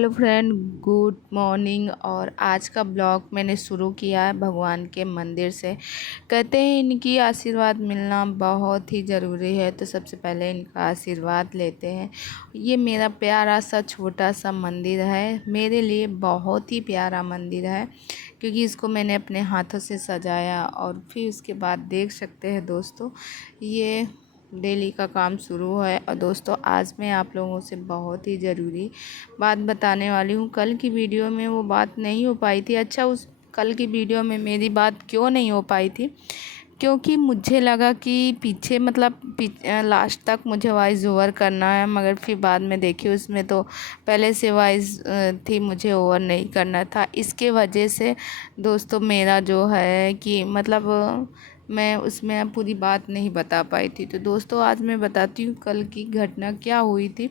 Hello friend, good morning. और आज का ब्लॉग मैंने शुरू किया है भगवान के मंदिर से। कहते हैं इनकी आशीर्वाद मिलना बहुत ही ज़रूरी है, तो सबसे पहले इनका आशीर्वाद लेते हैं। ये मेरा प्यारा सा छोटा सा मंदिर है, मेरे लिए बहुत ही प्यारा मंदिर है, क्योंकि इसको मैंने अपने हाथों से सजाया। और फिर उसके बाद देख सकते हैं दोस्तों, ये डेली का काम शुरू है। और दोस्तों, आज मैं आप लोगों से बहुत ही ज़रूरी बात बताने वाली हूँ। कल की वीडियो में वो बात नहीं हो पाई थी। अच्छा, उस कल की वीडियो में मेरी बात क्यों नहीं हो पाई थी? क्योंकि मुझे लगा कि पीछे लास्ट तक मुझे वॉइस ओवर करना है, मगर फिर बाद में देखी उसमें तो पहले से वॉइस थी, मुझे ओवर नहीं करना था। इसके वजह से दोस्तों मेरा जो है कि मैं उसमें पूरी बात नहीं बता पाई थी। तो दोस्तों, आज मैं बताती हूँ कल की घटना क्या हुई थी।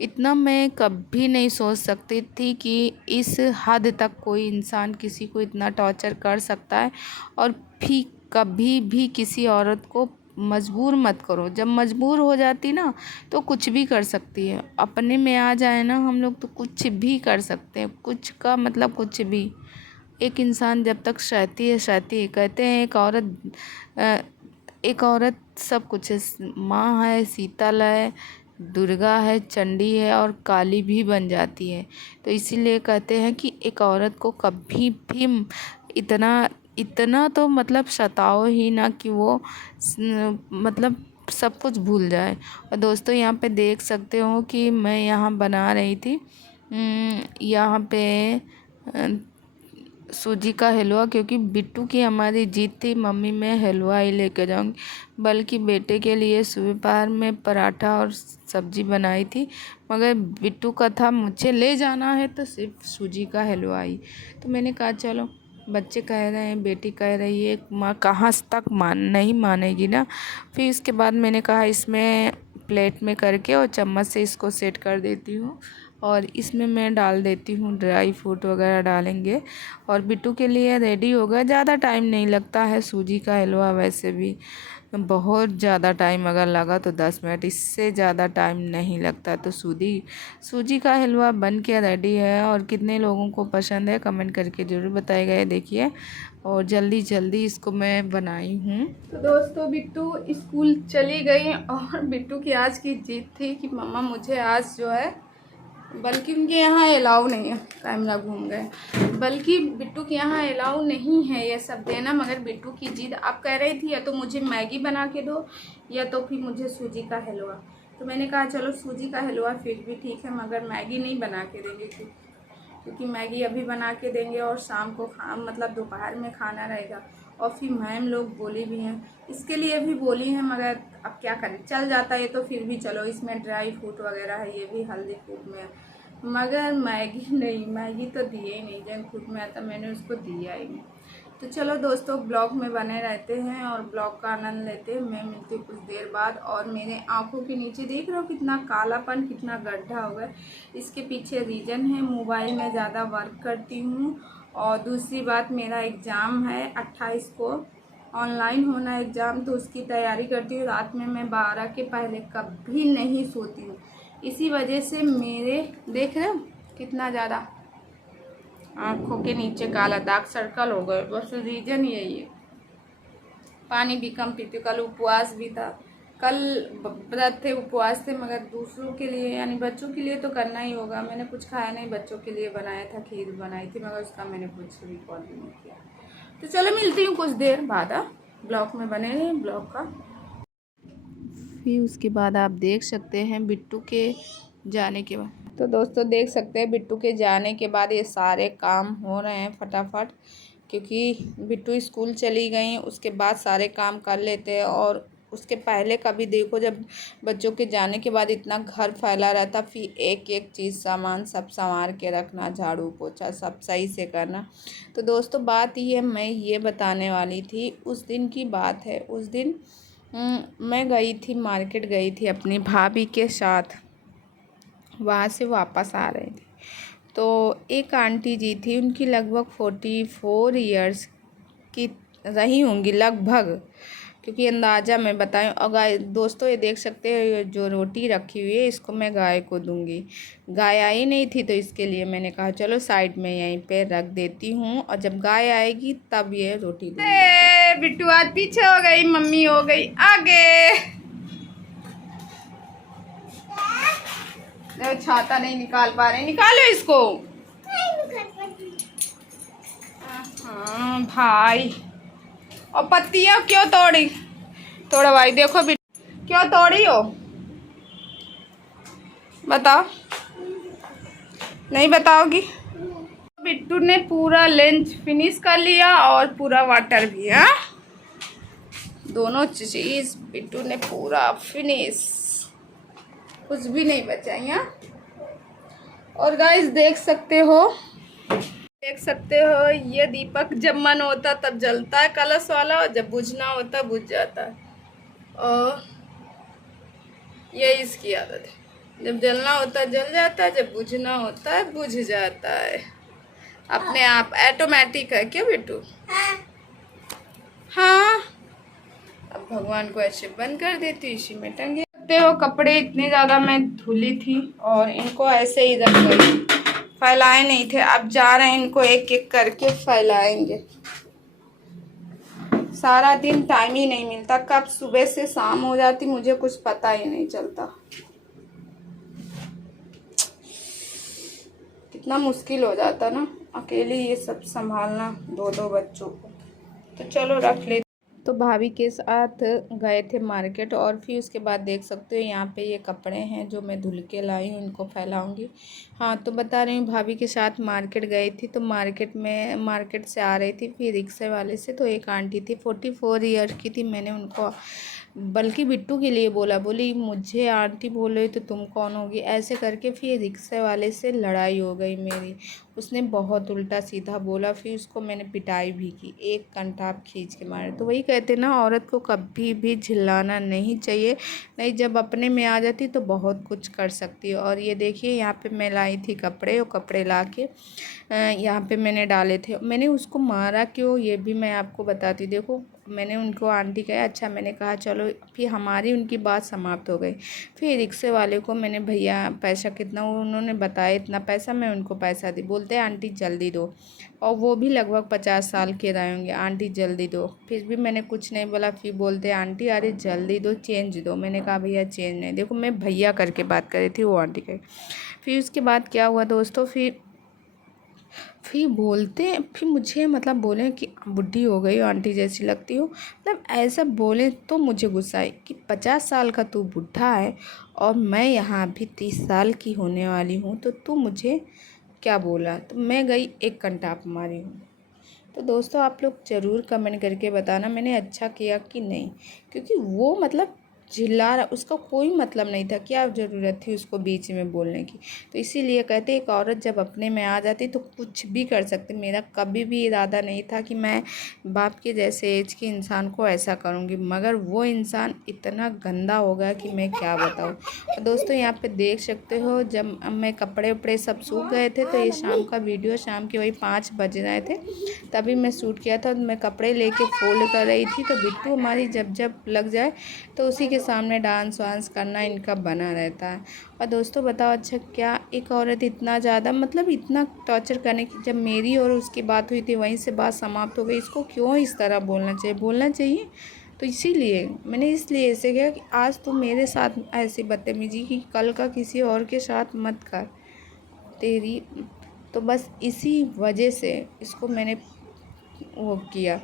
इतना मैं कभी नहीं सोच सकती थी कि इस हद तक कोई इंसान किसी को इतना टॉर्चर कर सकता है। और फिर कभी भी किसी औरत को मजबूर मत करो। जब मजबूर हो जाती ना, तो कुछ भी कर सकती है। अपने में आ जाए ना हम लोग, तो कुछ भी कर सकते हैं। कुछ का मतलब कुछ भी। एक इंसान जब तक सहती है। कहते हैं एक औरत सब कुछ है। माँ है, शीतल है, दुर्गा है, चंडी है, और काली भी बन जाती है। तो इसीलिए कहते हैं कि एक औरत को कभी भी इतना इतना तो सताओ ही ना कि वो सब कुछ भूल जाए। और दोस्तों, यहाँ पे देख सकते हो कि मैं यहाँ बना रही थी यहाँ पे सूजी का हलवा, क्योंकि बिट्टू की हमारी जीत थी। मम्मी मैं हलवा ही लेकर जाऊँगी, बल्कि बेटे के लिए दोपहर में पराठा और सब्जी बनाई थी, मगर बिट्टू का था मुझे ले जाना है तो सिर्फ सूजी का हलवा ही। तो मैंने कहा चलो, बच्चे कह रहे हैं, बेटी कह रही है, माँ कहाँ तक नहीं मानेगी ना। फिर इसके बाद मैंने कहा इसमें प्लेट में करके और चम्मच से इसको सेट कर देती हूँ, और इसमें मैं डाल देती हूँ ड्राई फ्रूट वगैरह डालेंगे, और बिट्टू के लिए रेडी होगा। ज़्यादा टाइम नहीं लगता है सूजी का हलवा, वैसे भी बहुत ज़्यादा टाइम अगर लगा तो 10 मिनट, इससे ज़्यादा टाइम नहीं लगता। तो सूजी का हलवा बन के रेडी है। और कितने लोगों को पसंद है कमेंट करके ज़रूर बताएगा। ये देखिए, और जल्दी जल्दी इसको मैं बनाई हूँ। तो दोस्तों, बिट्टू स्कूल चली गई, और बिट्टू की आज की जिद थी कि मम्मा मुझे आज जो है, बल्कि उनके यहाँ अलाउ नहीं है, कैमरा घूम गए, बल्कि बिट्टू के यहाँ अलाउ नहीं है ये सब देना। मगर बिट्टू की जिद आप कह रही थी या तो मुझे मैगी बना के दो, या तो फिर मुझे सूजी का हलवा। तो मैंने कहा चलो सूजी का हलवा फिर भी ठीक है, मगर मैगी नहीं बना के देंगे, क्योंकि मैगी अभी बना के देंगे और शाम को दोपहर में खाना रहेगा। और फिर मैम लोग बोली भी हैं, इसके लिए भी बोली हैं, मगर अब क्या करें, चल जाता है तो फिर भी चलो। इसमें ड्राई फ्रूट वगैरह है, ये भी हेल्दी फूड में है, मगर मैगी नहीं, मैगी तो दिए ही नहीं। जंक फूड में आता मैंने उसको दिया ही नहीं। तो चलो दोस्तों, ब्लॉग में बने रहते हैं और ब्लॉग का आनंद लेते हैं। मैं मिलती हूँ कुछ देर बाद। और मेरे आंखों के नीचे देख रहे हो कितना कालापन, कितना गड्ढा हो गया। इसके पीछे रीज़न है, मोबाइल में ज़्यादा वर्क करती हूँ, और दूसरी बात मेरा एग्ज़ाम है 28 को, ऑनलाइन होना एग्ज़ाम, तो उसकी तैयारी करती हूँ। रात में मैं 12 के पहले कभी नहीं सोती हूँ। इसी वजह से मेरे देख रहे हो कितना ज़्यादा आँखों के नीचे काला दाग सर्कल हो गए। बस रीज़न यही है। पानी भी कम पीती हूँ। कल उपवास भी था, कल व्रत थे, उपवास थे, मगर दूसरों के लिए यानी बच्चों के लिए तो करना ही होगा। मैंने कुछ खाया नहीं, बच्चों के लिए बनाया था, खीर बनाई थी, मगर उसका मैंने कुछ रिकॉर्ड नहीं किया। तो चलो मिलती हूँ कुछ देर बाद। ब्लॉग में बने रहिए ब्लॉग का। फिर उसके बाद आप देख सकते हैं बिट्टू के जाने के बाद, तो दोस्तों देख सकते हैं बिट्टू के जाने के बाद ये सारे काम हो रहे हैं फटाफट, क्योंकि बिट्टू स्कूल चली गई, उसके बाद सारे काम कर लेते हैं। और उसके पहले कभी देखो, जब बच्चों के जाने के बाद इतना घर फैला रहता, फिर एक एक चीज़ सामान सब संवार के रखना, झाड़ू पोछा सब सही से करना। तो दोस्तों, बात ये मैं ये बताने वाली थी, उस दिन की बात है। उस दिन मैं गई थी, मार्केट गई थी अपनी भाभी के साथ। वहाँ से वापस आ रहे थे, तो एक आंटी जी थी, उनकी लगभग 44 ईयर्स की रही होंगी लगभग। क्योंकि अंदाज़ा मैं बताऊँ। और गाय दोस्तों ये देख सकते हो जो रोटी रखी हुई है इसको मैं गाय को दूंगी। गाय आई नहीं थी तो इसके लिए मैंने कहा चलो साइड में यहीं पे रख देती हूँ, और जब गाय आएगी तब ये रोटी दूंगी। बिट्टू आज पीछे हो गई, मम्मी हो गई आगे। छाता नहीं निकाल पा रहे, निकालो इसको। हाँ भाई, और पत्तियाँ क्यों तोड़ी? तोड़ा भाई, देखो क्यों तोड़ी हो, बताओ। नहीं बताओगी? बिट्टू ने पूरा लंच फिनिश कर लिया और पूरा वाटर भी। हाँ, दोनों चीज बिट्टू ने पूरा फिनिश, कुछ भी नहीं बचा यहाँ। और गाइस देख सकते हो ये दीपक जब मन होता तब जलता है कलश वाला, और जब बुझना होता बुझ जाता है। और ये इसकी आदत है, जब जलना होता है जल जाता है, जब बुझना होता है बुझ जाता है, अपने आप ऑटोमेटिक है। क्यों बिट्टू? हाँ, अब भगवान को ऐसे बंद कर देती, इसी में टंगे सकते हो। कपड़े इतने ज़्यादा मैं धुली थी और इनको ऐसे ही रख गई, फैलाए नहीं थे। अब जा रहे हैं इनको एक एक करके फैलाएंगे। सारा दिन टाइम ही नहीं मिलता, कब सुबह से शाम हो जाती मुझे कुछ पता ही नहीं चलता। कितना मुश्किल हो जाता ना अकेले ये सब संभालना, दो दो बच्चों को। तो चलो रख ले। तो भाभी के साथ गए थे मार्केट, और फिर उसके बाद देख सकते हो यहाँ पे ये कपड़े हैं जो मैं धुल के लाई हूँ, इनको फैलाऊंगी। हाँ, तो बता रही हूँ भाभी के साथ मार्केट गई थी, तो मार्केट से आ रही थी फिर रिक्शे वाले से, तो एक आंटी थी 44 ईयर की थी। मैंने उनको बल्कि बिट्टू के लिए बोली मुझे आंटी बोले तो तुम कौन होगी, ऐसे करके फिर रिक्शे वाले से लड़ाई हो गई मेरी। उसने बहुत उल्टा सीधा बोला, फिर उसको मैंने पिटाई भी की, एक कंटाप खींच के मारे। तो वही कहते ना, औरत को कभी भी झिल्लाना नहीं चाहिए, नहीं जब अपने में आ जाती तो बहुत कुछ कर सकती है। और ये देखिए यहाँ पे मैं लाई थी कपड़े, वो कपड़े ला के यहाँ पे मैंने डाले थे। मैंने उसको मारा क्यों ये भी मैं आपको बताती। देखो मैंने उनको आंटी कहा, अच्छा मैंने कहा चलो, फिर हमारी उनकी बात समाप्त हो गई। फिर रिक्शे वाले को मैंने भैया पैसा कितना, उन्होंने बताया इतना पैसा, मैं उनको पैसा दी। बोलते आंटी जल्दी दो, और वो भी लगभग 50 साल के रहे होंगे। आंटी जल्दी दो, फिर भी मैंने कुछ नहीं बोला। फिर बोलते आंटी अरे जल्दी दो, चेंज दो। मैंने कहा भैया चेंज नहीं। देखो मैं भैया करके बात कर रही थी, वो आंटी कही। फिर उसके बाद क्या हुआ दोस्तों, फिर बोलते, फिर मुझे मतलब बोले कि बुढ़ी हो गई हो, आंटी जैसी लगती हो, मतलब ऐसा बोले तो मुझे गुस्सा है कि 50 साल का तू बुढ़ा है और मैं यहाँ अभी 30 साल की होने वाली हूँ, तो तू मुझे क्या बोला। तो मैं गई एक कंटाप मारी हूँ। तो दोस्तों आप लोग ज़रूर कमेंट करके बताना मैंने अच्छा किया कि नहीं, क्योंकि वो मतलब चिल्ला रहा, उसका कोई मतलब नहीं था, क्या ज़रूरत थी उसको बीच में बोलने की। तो इसीलिए कहते एक औरत जब अपने में आ जाती तो कुछ भी कर सकती। मेरा कभी भी इरादा नहीं था कि मैं बाप के जैसे एज के इंसान को ऐसा करूँगी, मगर वो इंसान इतना गंदा हो गया कि मैं क्या बताऊँ। और दोस्तों यहाँ पे देख सकते हो जब मैं कपड़े उपड़े सब सूख गए थे, तो ये शाम का वीडियो, शाम के वही 5 बज रहे थे तभी मैं शूट किया था। मैं कपड़े लेके फोल्ड कर रही थी, तो बिट्टू हमारी जब जब लग जाए तो उसी के सामने डांस वांस करना इनका बना रहता है। और दोस्तों बताओ अच्छा क्या एक औरत इतना ज़्यादा मतलब इतना टॉर्चर करने की, जब मेरी और उसकी बात हुई थी वहीं से बात समाप्त हो गई, इसको क्यों इस तरह बोलना चाहिए। तो इसीलिए मैंने इसलिए ऐसे किया कि आज तुम मेरे साथ ऐसी बदतमीजी की, कल का किसी और के साथ मत कर तेरी। तो बस इसी वजह से इसको मैंने वो किया,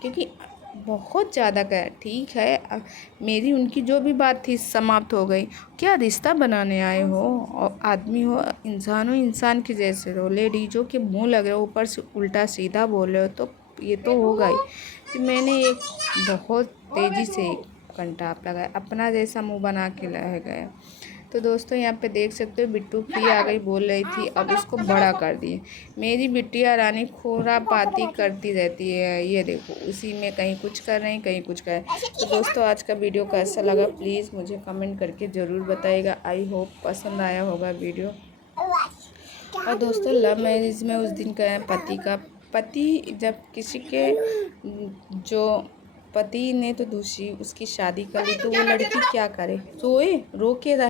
क्योंकि बहुत ज़्यादा कर ठीक है मेरी उनकी जो भी बात थी समाप्त हो गई। क्या रिश्ता बनाने आए हो, और आदमी हो इंसान हो, इंसान के जैसे रहो। लेडीजों के मुंह लग रहे हो, ऊपर से उल्टा सीधा बोल रहे हो, तो ये तो होगा ही। फिर मैंने एक बहुत तेज़ी से कंटाप लगाया, अपना जैसा मुंह बना के रह गया। तो दोस्तों यहाँ पे देख सकते हो बिट्टू फिर आ गई, बोल रही थी, अब उसको बड़ा कर दिए। मेरी बिटिया रानी खोरापाती करती रहती है, ये देखो उसी में कहीं कुछ कर रहे हैं कहीं कुछ कर रहे हैं। तो दोस्तों आज का वीडियो कैसा लगा प्लीज़ मुझे कमेंट करके ज़रूर बताइएगा। आई होप पसंद आया होगा वीडियो। और दोस्तों लव मैरिज में उस दिन का पति जब किसी के जो पति ने तो दूसरी उसकी शादी कर ली, तो वो लड़की क्या करे, सोए रो के रहे।